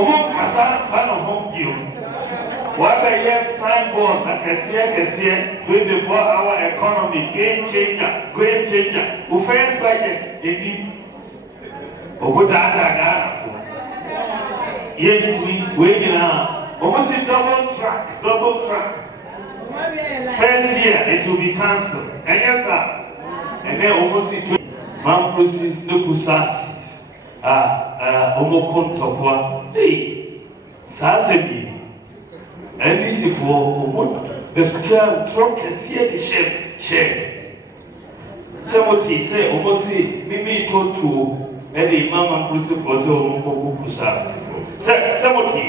Omo kasa fan of home you. What I have signboard, I can see 24-hour economy, game changer. Who first budget, indeed. Over that, yet we now almost a double track. First year it will be cancelled. And yes, sir. And then almost it man proceeds no kusas. Omokontopwa. Hey, Sasebi. NDC for the truck can see the share. Somebody say, almost see, maybe told to any Mama Crucible for so kusas. Somebody.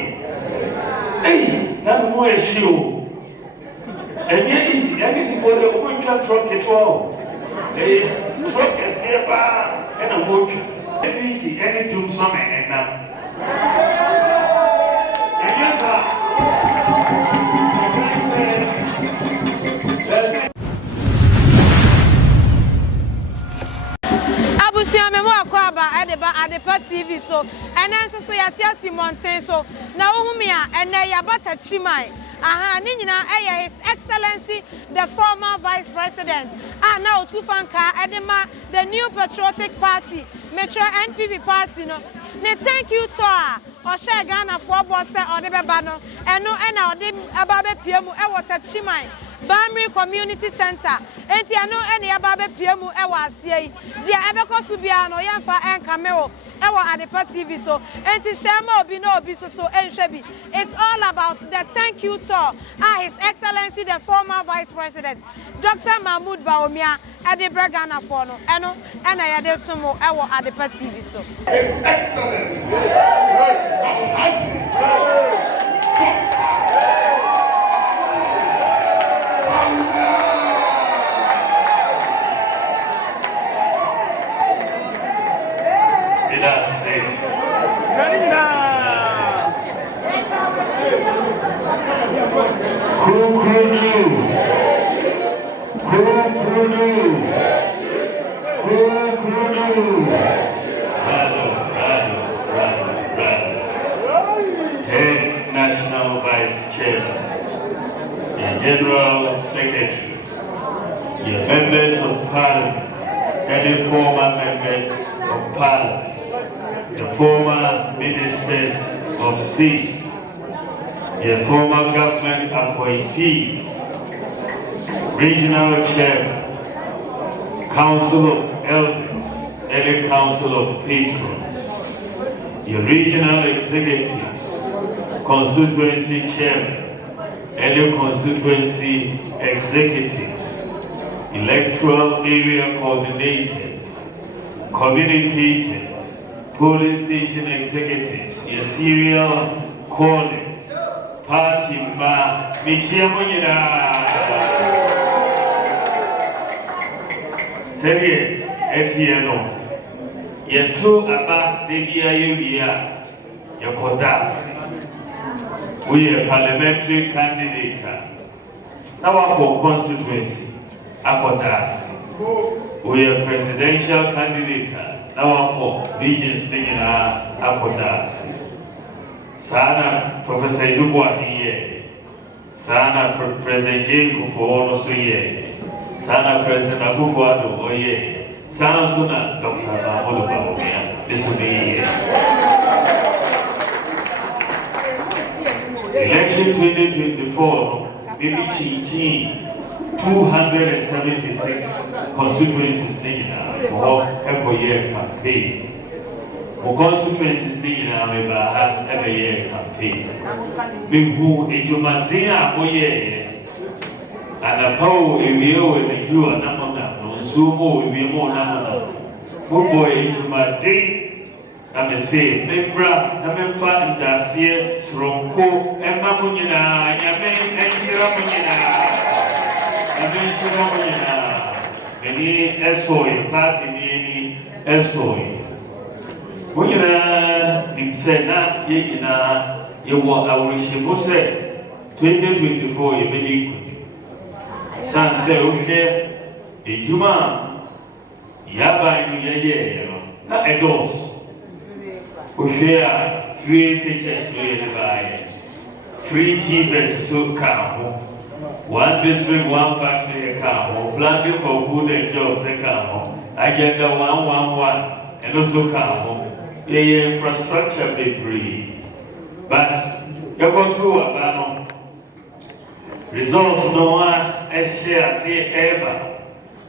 Hey, not more a show. And yet, NDC for the woman can truck at all. A truck can see a bar and a book. NDC, any doom summer and now. And yes, sir. Adepa TV so and then so yatia Simonten so na Buwumia and JM-Techiman ni nyina His Excellency the former Vice President now Tufanka Edema the new patriotic party Metro NPP party no ne thank you to or share Ghana for boss or the bebano and no and now the ababe piemu Techiman Bamri Community Center. Enti ano eni ababe piemu ewa asie. Dia ebeko subiano yemfa enkameo ewa Adepa TV so. Enti shema obi no obi so enhwebi. It's all about the thank you to His Excellency the former Vice President Dr. Buwumia Edebra Ghana for no. Eno ena yade sumo ewa Adepa TV so. His Excellency. Head National Vice Chairman, your General Secretary, your members of Parliament, and the former members of Parliament, the former ministers of state, your former government appointees, regional chairman, council of elders, and the council of patrons, your regional executives, constituency chairman, and your constituency executives, electoral area coordinators, communicators, polling station executives, your serial callers, party ma, Serie, Etieno, Yetu Abba, Dedia Yudia, Yakodas. We are parliamentary candidate. Now, our constituency, Akodas. We are presidential candidate. Now, our region state, Akodas. Sana, Professor Dubois here. Sana, President Jacob for also here. Sana President Akufo-Addo, oh yeah. Sana Suna, Dr. Bawku, this will be here. Election 2024, maybe 276 constituencies for every year campaign. For constituencies every year campaign. We who Ejumadea, oh yeah. And a power in the old and you are number so more will be more number. Good boy, into my day. I'm a say, Membra, I'm a fan that's here, Stronko, and Mamunina, Yaman, and Shiramunina. Many SOE, party, any SOE. When you said that, you want our Shimose 2024, you may Sanse Oshé, a Juma, Yaba in Yaye, not a dose. Oshé, free SHS by free TVET so car. One district, one factory car, planning for food and jobs car, agenda 111 and also car, infrastructure debris. But you're going to a results no one share say ever.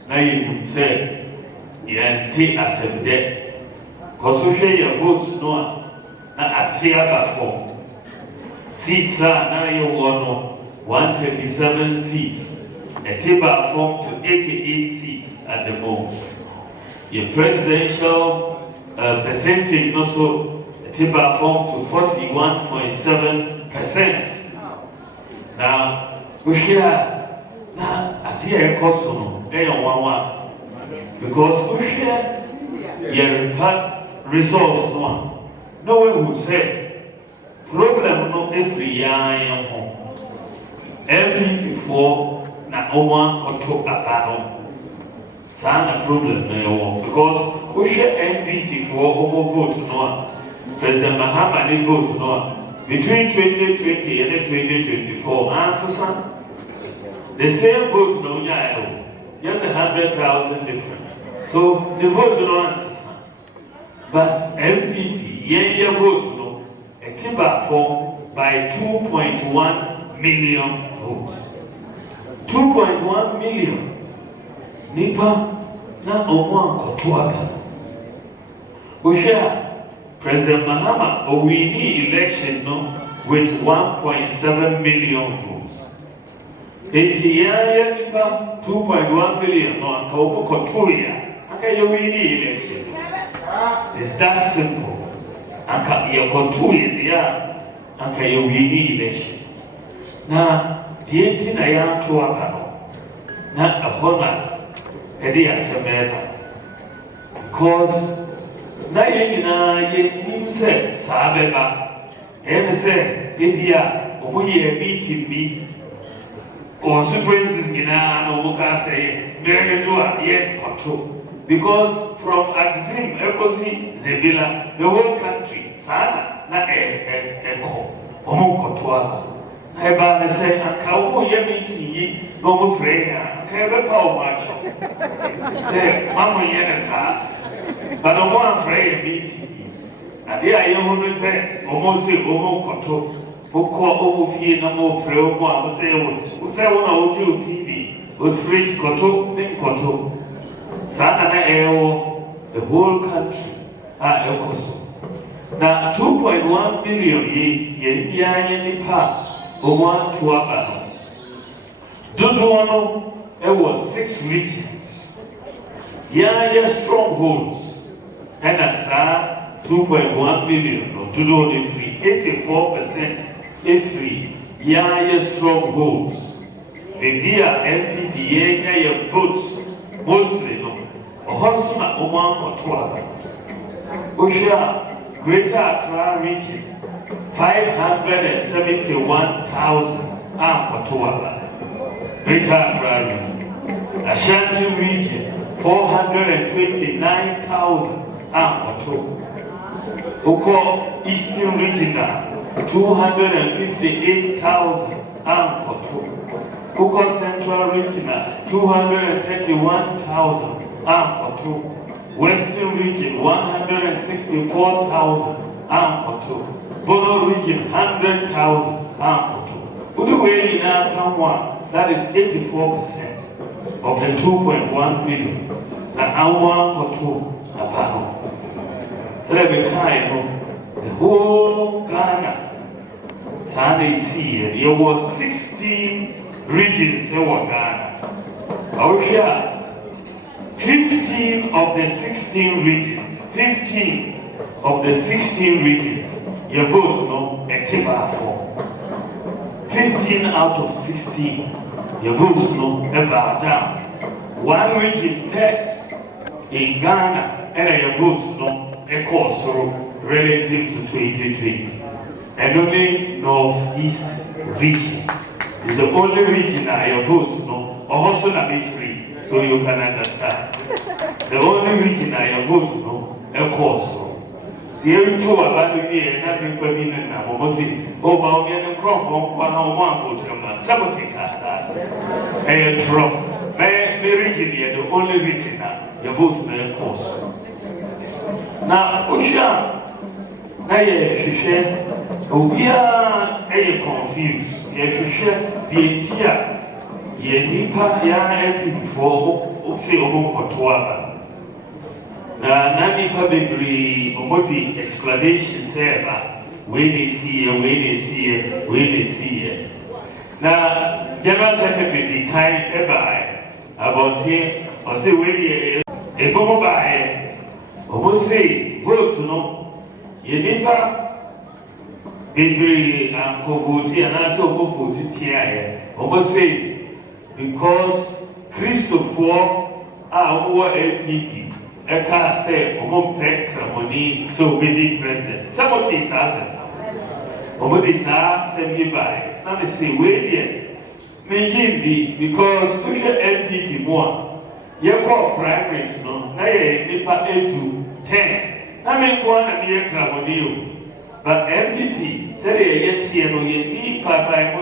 Now you can say, yeah, take as a debt. Because we share your votes no at theater form. Seats are now you want 137 seats. A table form to 88 seats at the moment. Your presidential percentage also a table form to 41.7%. Now, we share at the cost because we share your results one. No one would say problem not every year every before na one or two about sana problem because we share NDC for vote no President Mahama vote no between 2020 and 2024 answer the same vote no just 100,000 difference. So the vote no answer but MPP yeah vote no a form by 2.1 million votes. 2.1 million nipa na owan kotoaba. We share President Mahama winning election no, with 1.7 million votes. 2.1 million no anka control okay you winning election. It's that simple. Anka you control anka you winning election. Na dieti na ya to aba na ahona edi asemeba because na yina yenim se sabeba ene se ebia omuye meeting bi or supervisors gina no muka say mere do a ye control because from Axim Ekosi Zebila the whole country sana na eko omu control I say, I can't meeting no afraid. I can't much. Say, Mamma Yenesa, but I'm not afraid of meeting. And there I almost say, almost say, control. Who call over here, no more frail one. Who say, one of you TV with fridge control, big control. Sana the whole country are also. Now, 2.1 billion yen park. One to Abano. Duduano, there was 6 regions. Yaya strongholds. And as 2.1 billion, no, Duduano free, 84% free. Yaya strongholds. The dear MPDA, Yaya votes, mostly no. Also, not one to Abano. Oshia, Greater Accra region. 571,000 Ampatuala. Greater Accra region. Ashanti region 429,000 Ampatu. Oko Eastern region 258,000 Ampatu. Oko Central region 231,000 Ampatu. Western region 164,000 Ampatu. Bono region 100,000 Ampatu. Uduwe ina kamwa, that is 84% of the 2.1 billion. Na Ampatu apano. So that we the whole Ghana. Sunday see there was 16 regions in Ghana. Our 15 of the 16 regions, 15 of the 16 regions, your vote no a for 15 out of 16, your votes no ever down. One region there in Ghana, and your votes no a course relative to 2020. And only Northeast region is the only region that your votes no also not be free, so you can understand. The only region that your votes no a course. See, two about the year, nothing but in and now, almost see. Oh, Bawku and Confl, one on one vote, something like that. And drop. May region, the only region now, your vote may course. Now, Osha, I share, we are confused. You share the entire Yenipa, ya before, say, Obo Nani probably omoti explanation say where they see it. Now, General Secretary kind about him or say where a bobo by almost say vote no ye never baby and Kogoti and also go to Tia almost say because Christopher our LPP. I can't say, money, so we president. Somebody says, Somebody send me by. Now they say, wait here. Maybe because we should LPP more. You call primaries, no? Now you are 8 to 10. I mean, one and year Cramodeo. But LPP said, yes, you know, you need Papa,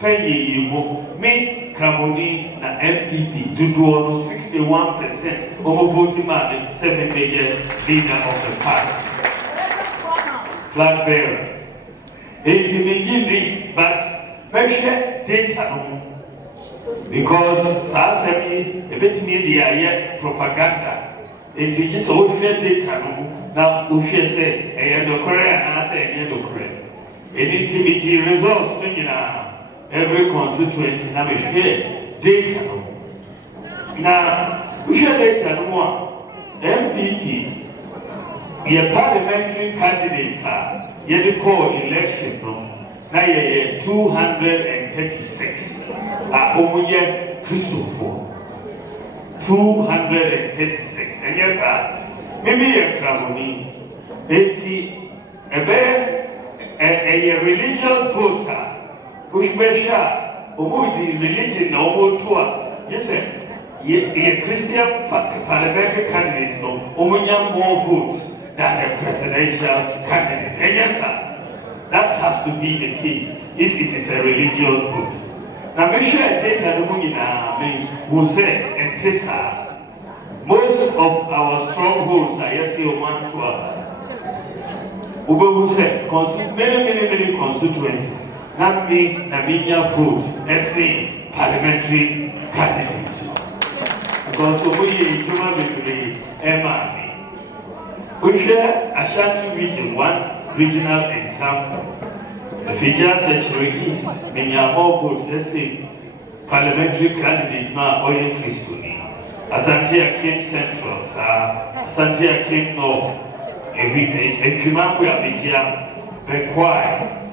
pay you, me. Cramoni na MPP to do 61% over voting man, 7-year leader of the party. Flag bearer. It may this, but pressure data because Sasami, a bit media propaganda. It is just all fair data now. We shall say, I am the Korea, and I say, I am the Korea. Intimidity results, every constituency have a share data. Now, we share data no more. MPP, your parliamentary candidates are yet call elections. Now, 236 are only Christopher. 236. And yes, sir, maybe a Cramoni, 80, a religious voter. Which measure the religion or tour. Yes, sir. A Christian parliamentary candidate, no, more votes than a presidential candidate. And yes, sir, that has to be the case if it is a religious vote. Now, make sure I take a will say, and Tessa, most of our strongholds are yes, one tour. Ugo will say, many constituencies. Not me, Naminia vote, essay, parliamentary candidates. Because we human being, MRP. We share Ashanti region, one regional example. The Fija Century East, Minyamo vote, essay, parliamentary candidates now, Oye Christoni. Asantia came central, Asantia came north. A human we are being required.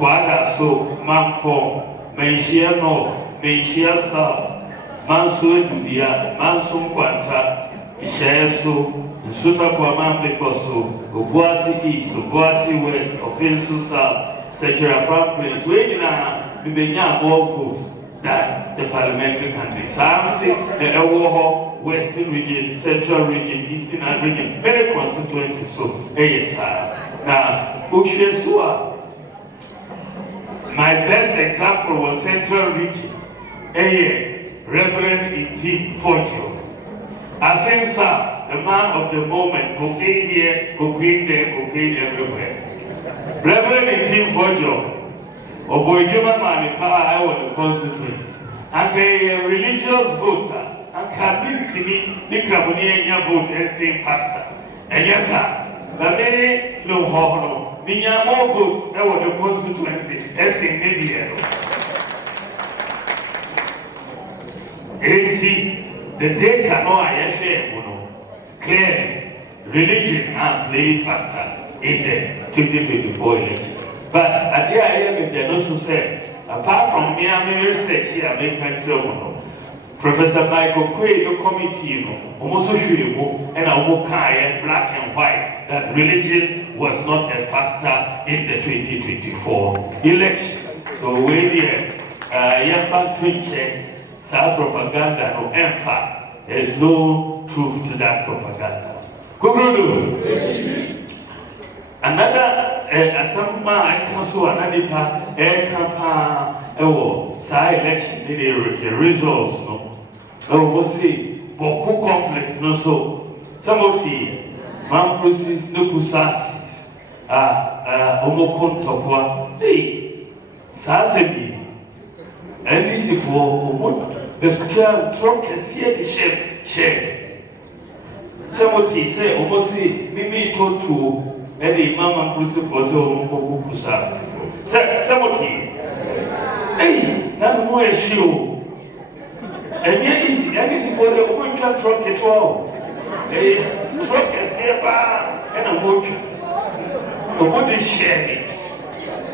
Wada so Mampo, Menshia North, Menshia South, Manso Dudia, Manso Quanta, Ishaeso, Suta Quaman Pecoso, Obuasi East, Obuasi West, Offenso South, Secretary Franklin, where now we began more votes than the parliamentary candidates. I'm saying the Ewoho, Western region, Central region, Eastern region, many constituencies. So, yes, sir. Now, Ushesua. My best example was Central Region, Reverend Iti Fojo. As in South, the man of the moment, cocaine here, cocaine there, cocaine everywhere. Reverend Iti Fojo, Oboijuma Mani Power, I was the constituency. And a religious voter, and can to me, Nikrabuni vote and same pastor. And yes, sir, the many no horror. Minya more votes that were the constituency as in India. 80, the data no I share clearly religion and play factor in the 2024 election. But at the end they also said, apart from Miami research here, I make trouble. Professor Michael Quay, the committee, almost and a black and white, that religion was not a factor in the 2024 election. So, when the twitch, South propaganda, no emphasis, there is no truth to that propaganda. Another asama I cancel another part election the results no. We say Bawku conflict no so somebody man process no kusas omokon topwa hey sasebi NDC for the truck can see a share. Somebody say almost see maybe told to any mama process for so kusas. Somebody hey now more a show. And yet easy for the woman can truck it all. A truck can see a bar and a motor. The woman share it.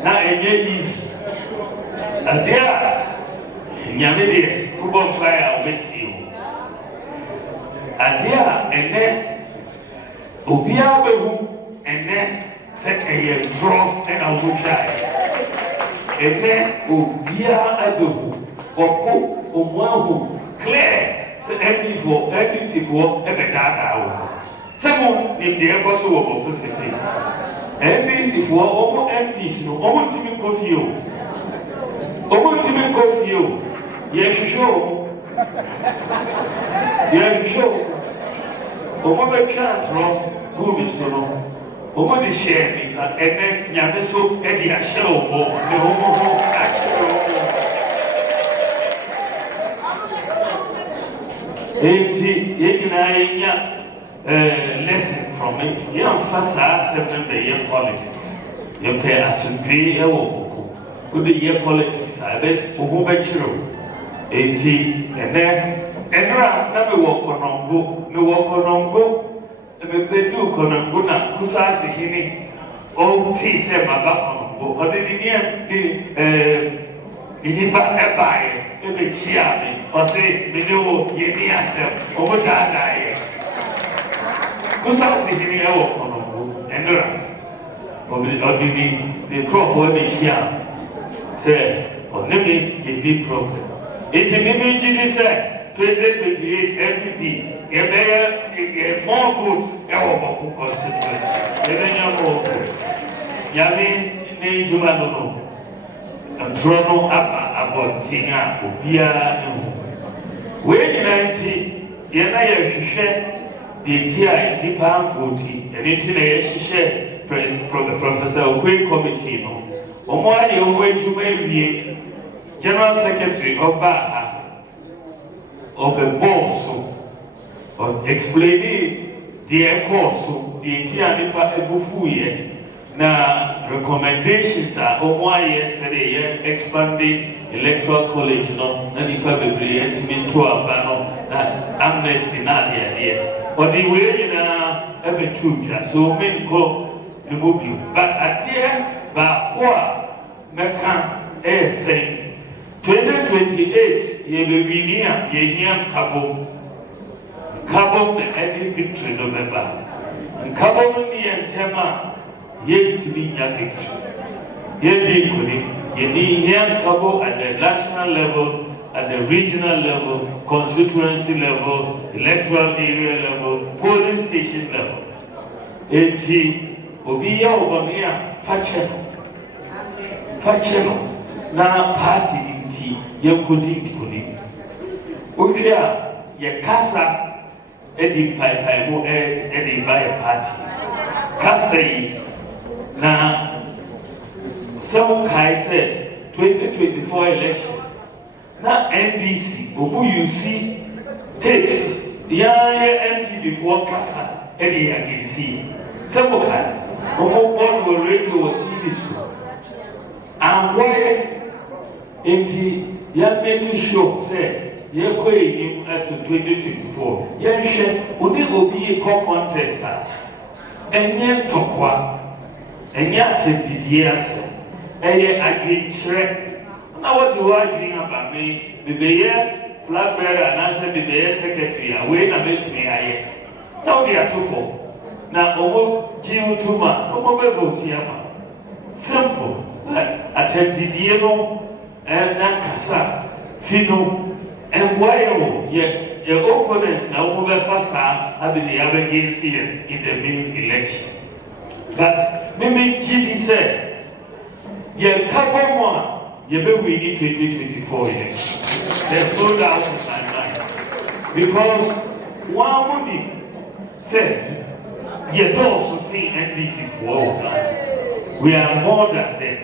Now and yet easy. And there Yamidi, who won't fire with you. And there and then Ubia Behu and then set a draw and a wood die. And then Ubia Abu or Umahu clear the NDC for every data. Someone named the apostle of opposition. NDC for all MPs, no one to be confused. Omo to be confused. Yes, show. Yes, show. Omo be transfer who is no. Omo the share me and then Yameso Eddie show or the Omo actually. Lesson from it. You emphasize certain year politics. You pay a superior with the year politics. I bet who bet you. And then, never walk on go, no walk on go. They do Konanguna, Kusasi Hini, all tea said my back on go, but in buy every chiami, or say, Mino, Yeniasa, over that. Kusasi Hini, oh, and the crop for me here. Say, or name a big problem. It's a mimicry, say, 2028 MPP, a more votes, our consequence. Yami, name Jumano, and Trono about Tina, Ubia. When in 90, Yanaya share the TI, the Palm 40, and into share from Professor Okway Committee. Omwadi Owe Jume General Secretary of Baha of the board of explaining the course the Tianipa Ebufuye na recommendations are yesterday expanding electoral college no na nipa bebre ntimi to abano na amnesty na dia but the way na every two so men go the movie but at here ba meka say 2028 Yebevinia Yehiam Kabo the Eddie victory November and Kabo and Tema yet to be your victory. Yet Kabo at the national level, at the regional level, constituency level, electoral area level, polling station level. Obiya Obamia Facheno na party inti Yakudi. Ukia Yakasa Eddie Pai mo Eddie by a party. Kasei na some Kai said 2024 election. Na NDC, Obu you see tapes. MP before Kasa Eddie against some Kai. Obu will radio or TV show. And why you're making sure, say, you're going to 2024. You're will be a co-contestant. And yet, Tokwa, and yet, DDS, and yet, I drink shred. Now, what do I drink about me? The Bayer, flag bearer, and answer the Bayer secretary, and wait a minute, me, I now they are too full. Now, Omo Gio Tuma, Omo Tiama. Simple. Attend Diego and Nakasa, Fino, and Wayo, yet your opponents now over Fasa have been against here in the main election. But maybe GB said, yeah, couple more, you better we need 2024 years. There's no doubt in my mind. Because one woman said, you don't also see NDC for we are more than them.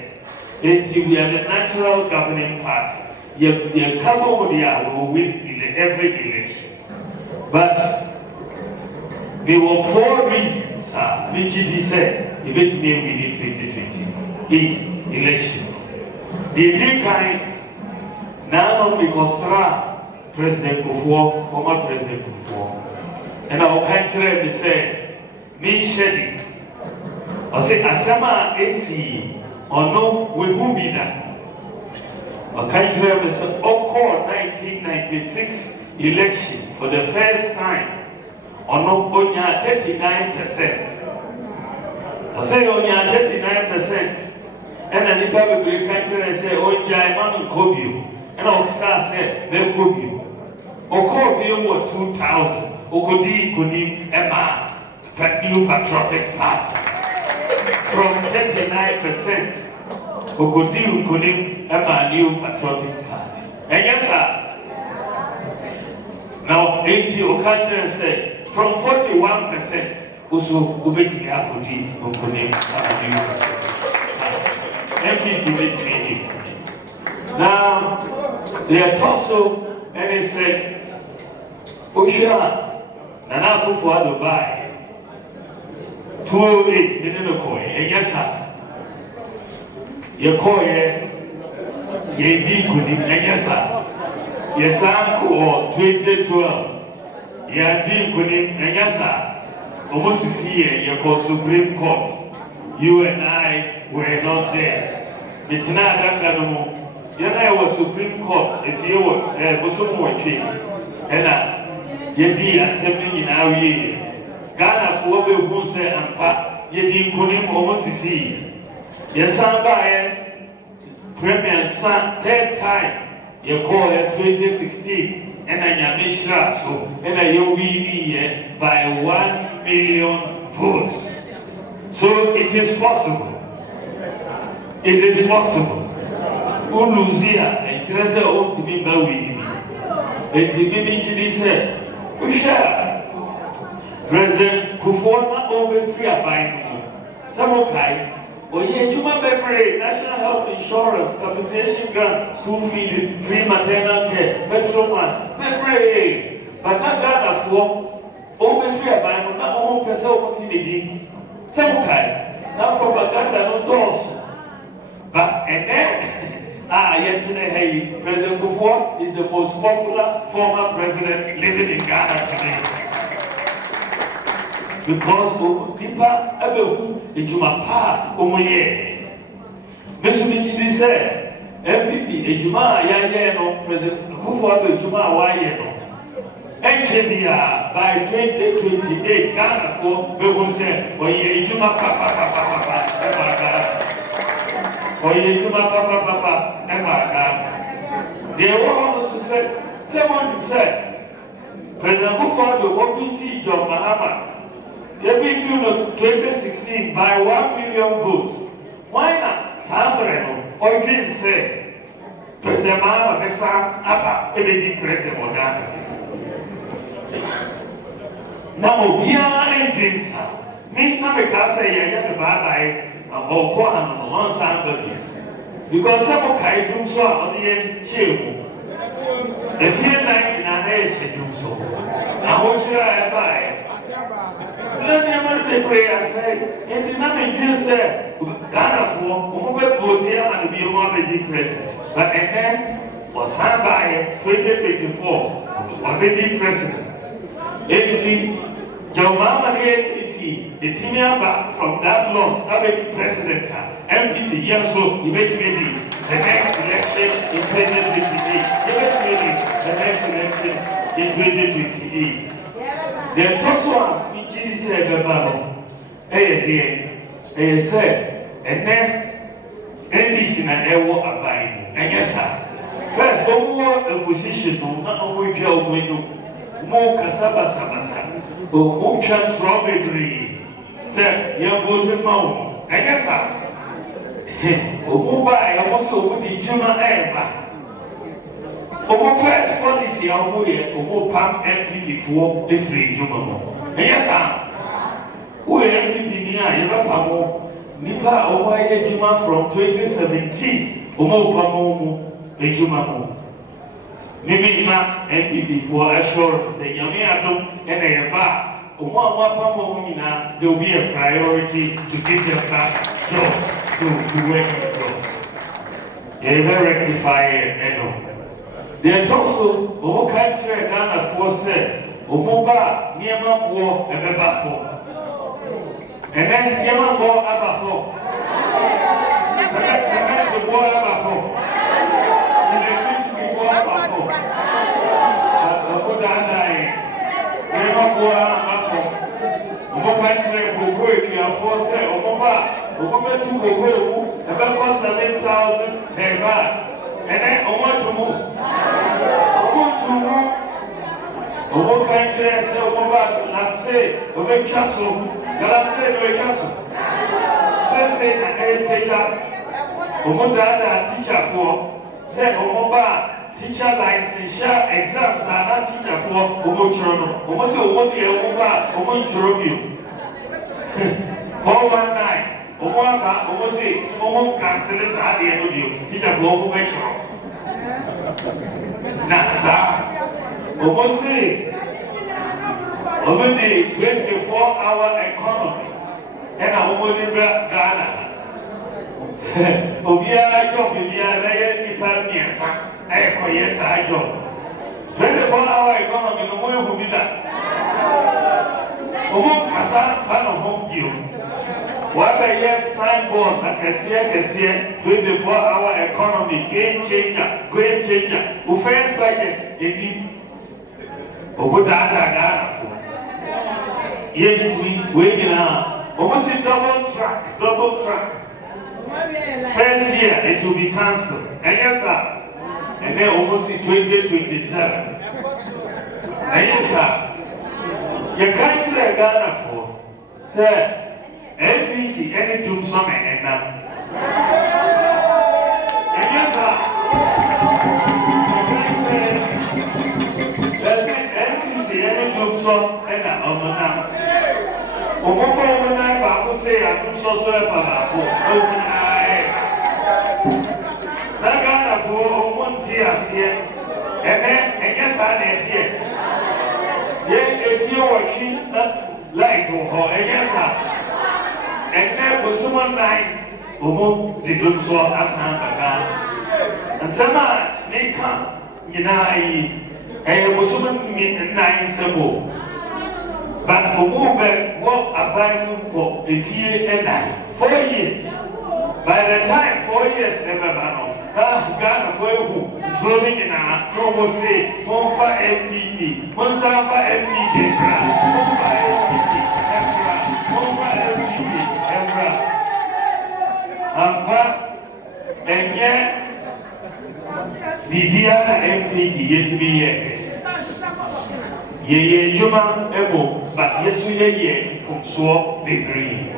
We are the natural governing party. You couple with the will win in every election. But there were 4 reasons, which he said, eventually we need 2028 election. The kind now because President Confl, former President Confl, and our country say, me shedding. I say, Asama AC or no, we will be that. Our country was called 1996 election for the first time. On only 39%. I say only 39%. And then the public country say, oh, JM-Techiman Kobe. And I'll say, they Kobe. Or Kobe was 2,000. Okodi Kunim Emma, new patriotic party. From 39%, Okodi Kunim Emma, new patriotic party. And yes, sir. Now, 80 Okadi said, from 41%, also Ubeti Akodi Kunim MPP. Now, they are also, and they said, Oshia. Nana Confl Dubai 208 in the coin, and yes, sir. Your coin, ye did good, and yes, sir. Yes, or 2012, ye did good, and yes, sir. Almost a year, you call Supreme Court. You and I were not there. It's not that no more. You and I was Supreme Court, if you were and Yedi assembly in our year. Ghana for who say and Pat, Yedi Kunim almost see. Yes, Premier Son, 3rd time, you call it 2016, and I am so, and I will be by 1 million votes. So it is possible. It is possible. Uluzia, and Teresa ought to be Bawi. And the baby said, President Confl over free abiding. Some okay. Oh, yeah, you might be National Health Insurance, capitation grant, school fee, free maternal care, metro mass. But not Ghana for over free abiding, not all person opportunity. Some okay. Now propaganda no doors. But and then yesterday, President Confl is the most popular former president living in Ghana today. Because people ever who is my part, Mr. Miki said, MPP, Ejuma, no President Confl, Ejuma, engineer by 2028, Ghana for people say, oh, Ejuma, papa. Or you do papa, they were also said, someone said, President Confl will be John Mahama. They beat you in 2016 by 1 million votes. Why not? Sambreno, or you didn't say, President Mahama, President Modana. Now, we are against her. Me, not because I am the bad or Kwan on one side of it. Because some of Kai do so on the end, chill. The fear like in a head, she do so. Now, what should I buy? Let me pray, I say, and the nothing can say, Ghana for who will vote here and be one of the president. But and then, was signed by 2024, or the president. Anything, your mama NDC, the team back from that loss, that will be president. MPP, yeah, so eventually the next election in 2028. Eventually the next election in 2028. The first one, which is said about said, and then NDC and Ewo abide. And yes, sir. First, more a position, not only jail window. More Casaba Sabasa, who can probably Say, you're voting now. I guess I. Obuba, I also would be Juma Eva. Obu first policy, I would Obu Pam MPP for the free Juma. Yes, sir. Who MPP near Eva Pamo, Nipa Owaye Juma from 2017, Omo Pamo, a Juma. Maybe ma MPP for assurance, say, Yamiado, and a bar. There will be a priority to give them back jobs to work in the jobs. They will rectify it. They also, Omo country Ghana for said, Omoba, Niama war, and Bafo. And then Niama war, Abafo. The war, Abafo. And then this will war, Abafo. Niama war, Country Boko, if you are for sale, Omoba to Boko, about 7,000 per bag. And then Omo to move. Omo country, I say, Omoba, Lapse, Omo Castle, Galapse, Omo Castle. So say, and then take up Omo Dada teacher for, say, Omoba, teacher license, exams are not teacher for Omo Chrono. Omo say, Omo the Omo Chrono. 419, Omo say, Omo cancel at the end of you, teacher for metro. Nasa, Omo say, Omo the 24-hour economy, and Omo the Ghana. Obia job, Obia, they are near some, yes, I job. 24-hour economy, no more will be that. Omo kasa fan of home view. What I have signboard, I can see 24-hour economy, game changer. Who first budget, indeed. Omo data Ghana for. Yes, we waiting now. Almost a double track. First year, it will be cancelled. And yes, sir. And then almost in 2027. And yes, sir. You can't say Ghana for, sir, NDC, any doom summer and now. And yes, sir, NDC, any doom summer and now. Before I Bawku say, I do so for open eyes. That Ghana for 1 year here, and yes, I did here. If you are watching that light or yes, and there was someone like Omo did not so as and some may come, and was someone in 9 symbol. But Omo walk abiding for a few and 9, 4 years. By the time 4 years never ran. Ghana for who drawing in a no say, Monfa MPP, Monsafa MPP, Monfa MPP, Emra. And yet, the dear MCD, yes, be here. Ye, Juma, Ebo, but yes, we are from Swap Degree.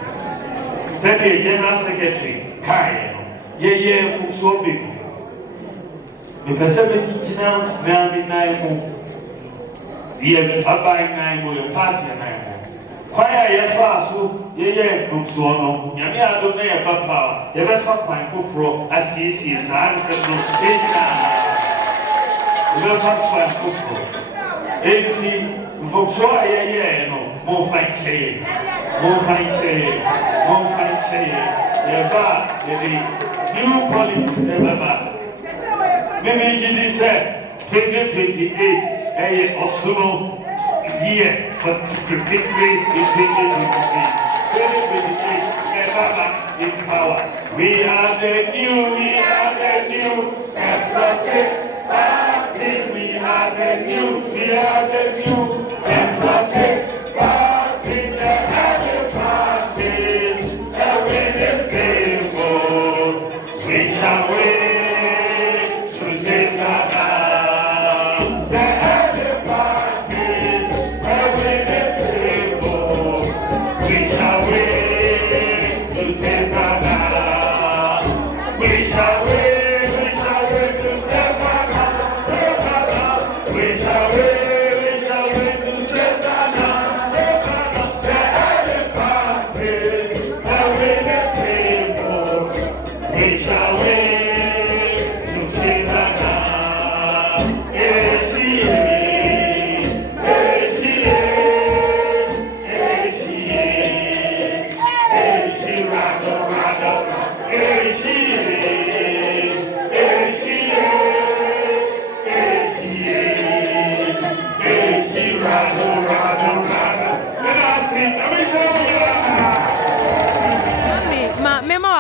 Secretary General Secretary, Kai. Ye, from Swap Degree. Because 7 now, now, the abide 9 your party and 9. Why are you fast? Ye, from Swan, Yamia don't know about power. You ever fuck my foot as he sees, I said, no, you ever fuck my foot. 18 from Swan, no, more fine chain, new policies ever back. Maybe you said 2028, a Oslo year, but victory in 2028. 2028, never back in power. We are the new, Confl party. We are the new, Confl party. The other parties, the winning symbol, we shall win. We shall win.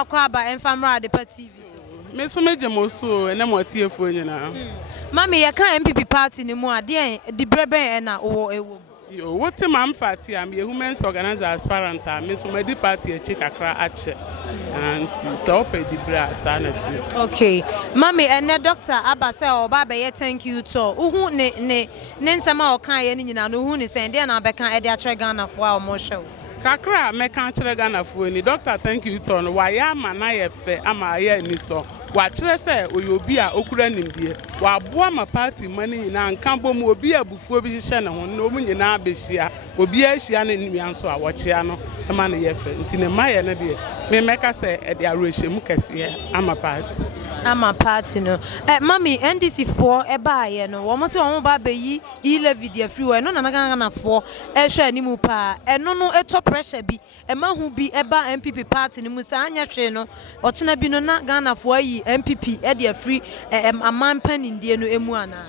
akwa ba enfamra de pa TV so me so meje mo so na mo tiefo nyina mami ye kan MPP party ni mu ade di breben na wo ewo yo what am party am ye women's organizer aspirant me so medi party e chi kakra ache anti so pe di bra sanity okay mami ene doctor abase oba be ye thank you to uhu ne nsema o kan ye ni nyina no uhu ni sende na be kan e de atre Ghana fo a o mo hwe kakra me kan kire Ghana fo ni doctor thank you to no wa ya ma na ye fe ama ye ni so wa kire se oyobi a okura nimdie wa boa ma party mani nyina nkan bom obi abufuo bi hye ne ho no mu nyina abehia obi ahia ne nua nso a wo chia no ma na ye fe nti ne ma ye ne de me meka se e de arohyemu kese ama party no mami NDC for e ba ye no wo mo se wo ba be yi e-levy de free we no na Ghana for e hwe animu pa eno no eto pressure bi e ma hu bi e ba MPP party ni mu sa anya hwe no o chena bi no na Ghana for yi MPP e de free amman panindie no emu ana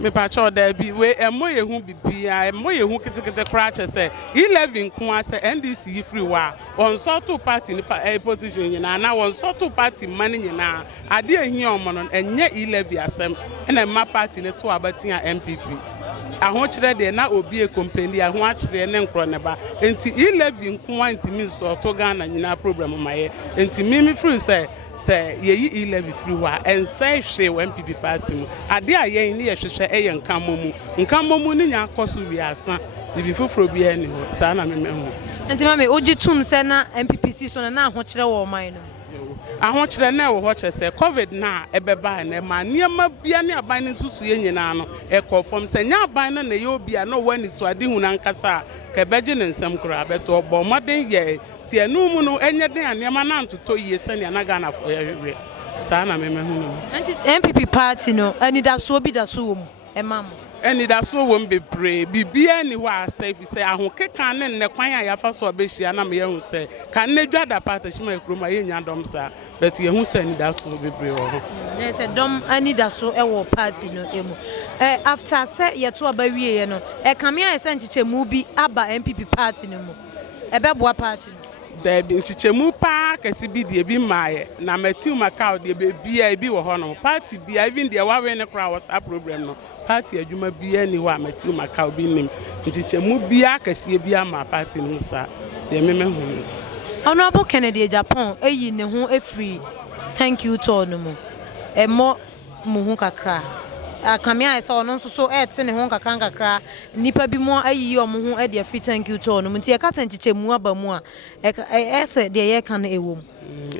me pa cho da bi we emo ye hu bibia emo ye hu kitikite krache se e-levy nko ase NDC free wa on so to party ni position nyina na on so to party man nyina ade ehia omo no enye e-levy asem na ma party ne to abatin a MPP aho kire de na obi e company aho akire ne nkro ne ba enti e-levy nko anti mi so to Ghana nyina problem maye enti mi free say ye e-levy free wa and say hwe MPP party mu ade a ye ni ye hwehwe eye nkamomu ni nya akoso wi asa bibi foforo bi ani ho sa na memehu enti mame oji tum se na MPPC so na aho kire wo man no aho kire na wo ho kire se covid na ebeba na ma niema bia ne aban ne susu ye nyina no e confirm se nya aban na ye obi a no wani so ade hu na nkasa ka beje ne nsem kura beto obo moden ye tie no mu no enye den anema na ntoto yie se ne na Ghana fo ye hwe sa na memehu no anti MPP party no ani da so bi da so wo mu e mam eni da so wo mbebre bibia ni wa safe say ahokeka ne ne kwan a yafa so obehia na me yehu say kan ne dwada party shima ekroma ye nya dom sa but yehu say ni da so bebre wo ho yes dom ani da so e wo party no emu after say ye to aba wie ye no kamia ese nchichemu bi aba MPP party no mu ebeboa party da bi nchichemu pa kase bi de bi maaye na matiu makau de be bia bi wo ho no party bia even de wa we ne kra WhatsApp program no party adwuma bia ni wa matiu makau bi nim nchichemu bia kase bia ma party no sa de memehu Honorable Kennedy Japan eyi ne ho efri thank you to no mu mo mu hu kakra akamia ese ono nso so ete ne ho kakra nipa bi mo ayi omo ho e de free thank you to no nti e ka senchichemu aba mu a ese de ye kan ewom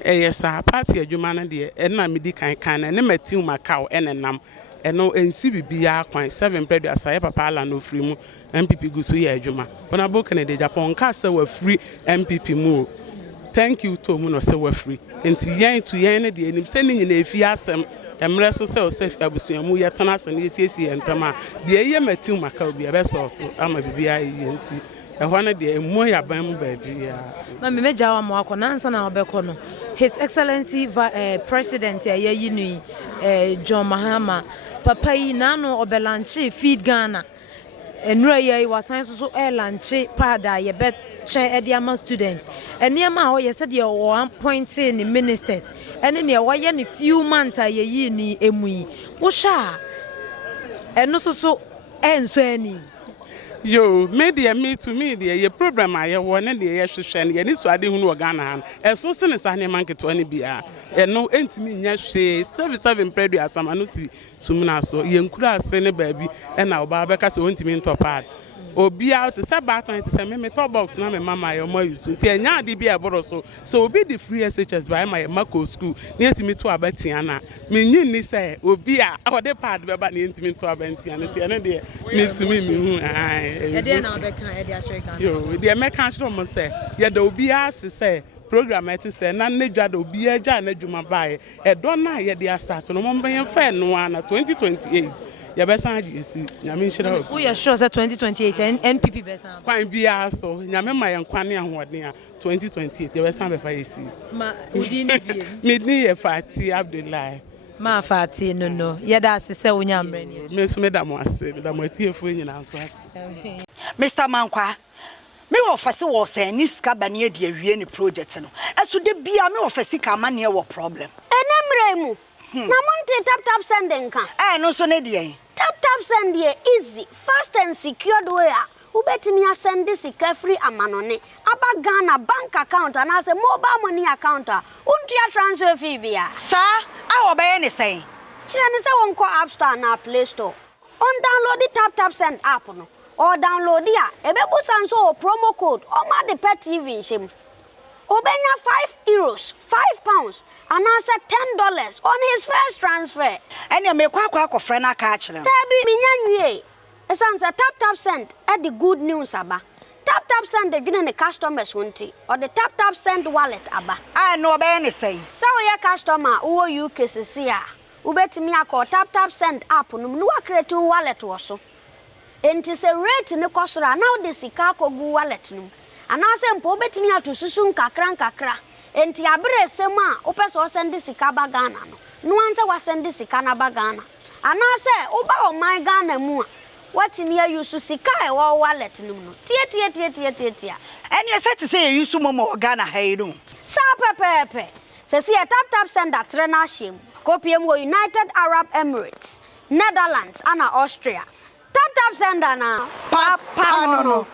yes party adwuma na de e na medi kan na ne matiu makau enenam eno ensi bibia kwan 7 predu asaye papa ala no free mu MPP gusu ye adwuma Honorable Kennedy Japan ka se wa free MPP mu thank you to mu no se wa free enti yen to yen ne de enim se ni nyina efi asem emre so se o se abusuamu ye tana se ne siesie entama de ye matiu makau bia be sort ama bibia ye enti ehwa na de emu ya ban mu ba bia ma me meja wa mo akona nsa na obekọ no His Excellency President ye yinu John Mahama papa yi na no obelanche feed Ghana enura ye wasan so lanche pada ye be che ediama students eniama o ye said ye 1 point ni ministers ene ne wo ye ne few months ye yi ni emui wo sha eno so enso ani yo media me to media ye program aye wo ne de ye hwehwe ne ye ni so ade hu no Ghana han eso se ne sa ne manketo ani bia eno entimi nya hwe 77 predu asama no ti sumna so ye nkura ase ne baabi e na oba beka se ontimi ntopad obi out to say batan to say me top box na me mama ye mo yusu ti enya ade bia eboro so obi the free SHS by my mako school ne entimi to abatia na me nyi ni say obi a ode pad be ba ne entimi to abatia na ti ene de me to me hu e de na obeka e de atwe Ghana yo de me kan shiro mo say ye da obi ase say program et say na ne dwada obi agya na dwuma bae e do na ye de start no mo ben fa no na 2028 ya besan GC nyame nshira o ye sure say 2028 NPP besan kwan bia so nyame ma ye nkwane ahoden a 2028 ya besan be fa yesi ma udi ni bie me ni ye Fati Abdullahi ma Fati no ye da se wonya mre ni me so me da mo ase me da mo atiefo nyina so Mr. Mankwa Me offer was a niska bania de awie project no. Eso de bia me offer sika ma ne wo problem. Enemremu. Na monte tap sending kan. No so ne de. Tap send here easy, fast and secured way. Ubetimi send this free amanone. Aba Ghana bank account and as a mobile money account. Untia transfer fee via. Sir, I obey any say. Chine say won't call App Store na Play Store. On download the tap send app no. Or download ya. Ebebu sanso promo code. Or ma the pet TV shim. Obenya €5, £5, and answer $10 on his first transfer. And you make quack friend a catch them. Tabi minyanwe. Esanse tap send at the good news aba. Tap send the the customers won't or the tap send wallet aba. I know about any say. So your customer who you cases here. Ubetimi akọ tap send app no no create wallet wo so. Enti se rate ne kosora now the sika kogu wallet no. Anase mpo betimi atu susu nkakra enti abere sem a opeso send sika ba Ghana no anse wa send sika na ba Ghana anase oba o my Ghana mu a watimi ayusu sika e wo wallet no tie and you said to say you use momo Ghana hayiru sa pepepe se si tap send that trena shim kopiem wo United Arab Emirates Netherlands and Austria tap send na pa no